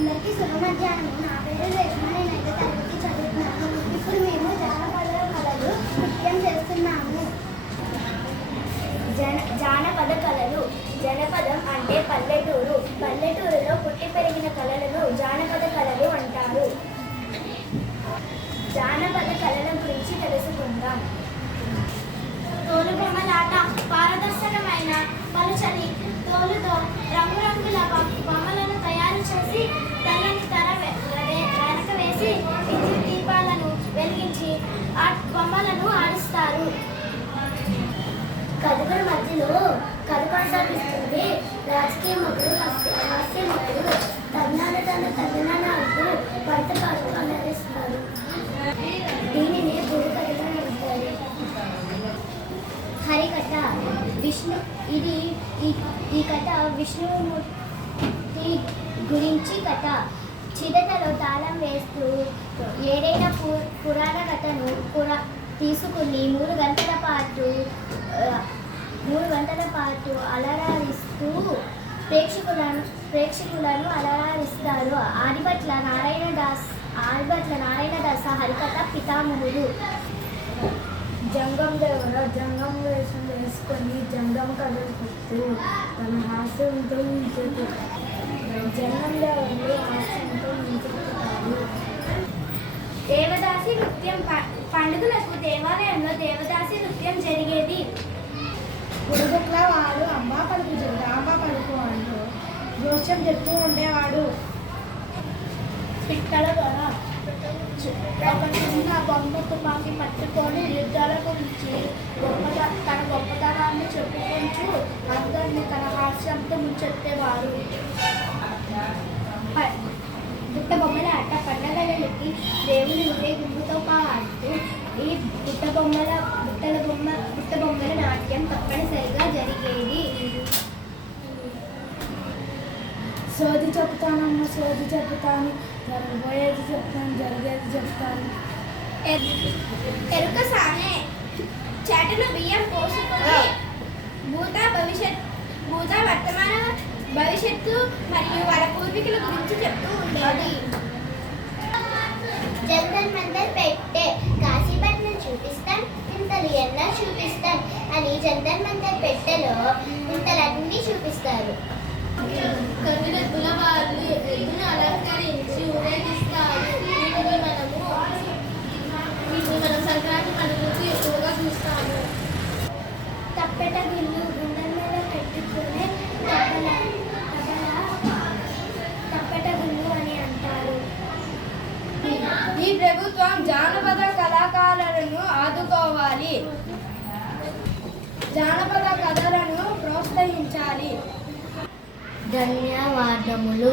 అందరికీ శుభ మధ్యాహ్నం. నా పేరు రేష్మ. నేను 5వ తరగతి చదువుతున్నాను. ఇప్పుడు మేము జానపద కళలు నృత్యం చేస్తున్నాము. జానపద కళలు. జనపదం అంటే పల్లెటూరు. పల్లెటూరులో పుట్టి పెరిగిన కళలను జానపద కళలు అంటారు. జానపద కళల గురించి తెలుసుకుందాం. తోలుబొమ్మలాట. పారదర్శకమైన పలుచని తోలుతో రంగురంగుల బొమ్మలను తయారు చేసి తెల్లని తెర వెనక వేసి విద్యుత్ దీపాలను వెలిగించి ఆ బొమ్మలను ఆడిస్తారు. కథల మధ్యలో కథ కొనసాగిస్తుంది. రాజకీయ మొదలు హాస్య మొదలు తమిళనాడు అంటూ వంట పాటలు అలరిస్తారు. దీనిని బుర్రకథగా అంటారు. హరికథ. ఈ కథ విష్ణుమూర్తి గురించి కథ. చిడతలో తాళం వేస్తూ ఏదైనా పురాణ కథను తీసుకుని 3 గంటల పాటు అలరారిస్తూ ప్రేక్షకులను అలరారిస్తారు. ఆదిభట్ల నారాయణదాస్ హరికథ పితామహుడు. జంగం దేవర జంగం వేషం వేసుకొని జంగం కథలు చెప్తూ తన హాస్యంతో ముంచెత్తుతారు. జంగం దేవరలు హాస్యంతో ముంచెత్తుతారు. దేవదాసి నృత్యం. పండుగలకు దేవాలయంలో దేవదాసి నృత్యం జరిగేది. పురుగుట్ల వాడు అమ్మ పలుకు చెడు అమ్మ పలుకు అంటూ జోస్యం చెప్తూ ఉండేవాడు. పిట్టల ద్వారా ఒక చిన్న బొమ్మ తుపాకి పట్టుకొని యుద్ధాల గురించి తన గొప్పతనాన్ని చెప్పుకుంటూ అందరినీ తన హాస్యంతో ముంచెత్తేవారు. బుట్ట బొమ్మల ఆట. పండగలకి దేవుని ఊరేగింపుతో పాటు ఈ బుట్ట బొమ్మల నాట్యం తప్పనిసరిగా జరిగేది. సోది చెప్తానమ్మ సోది చెప్తాను, జరగబోయేది చెప్తాను, జరిగేది చెప్తాను. ఎరుక సానే. చాటును బియ్యం పోసుకొని భూత వర్తమాన భవిష్యత్తు మరియు వాళ్ళ పూర్వీకుల గురించి చెప్తూ ఉండేది. జంతర్ మంతర్ పెట్టే. కాశీపట్నం చూపిస్తాం, ఇంతలు ఎన్నో చూపిస్తాం అని జంతర్ మంతర్ పెట్టెలో ఇంతలన్నీ చూపిస్తారు. కవిడెద్దుల వాళ్ళు ఎద్దును అలంకరించి ఊరేగిస్తారు. వీటిని మనం సంక్రాంతి పండుగకు ఎక్కువగా చూస్తాము. తప్పెట గిల్లు గుండెల మీద పెట్టుకునే తప్పెట గిల్లు అని అంటారు. ఈ ప్రభుత్వం జానపద కళాకారులను ఆదుకోవాలి. జానపద కథలను ప్రోత్సహించాలి. ధన్యవాదములు.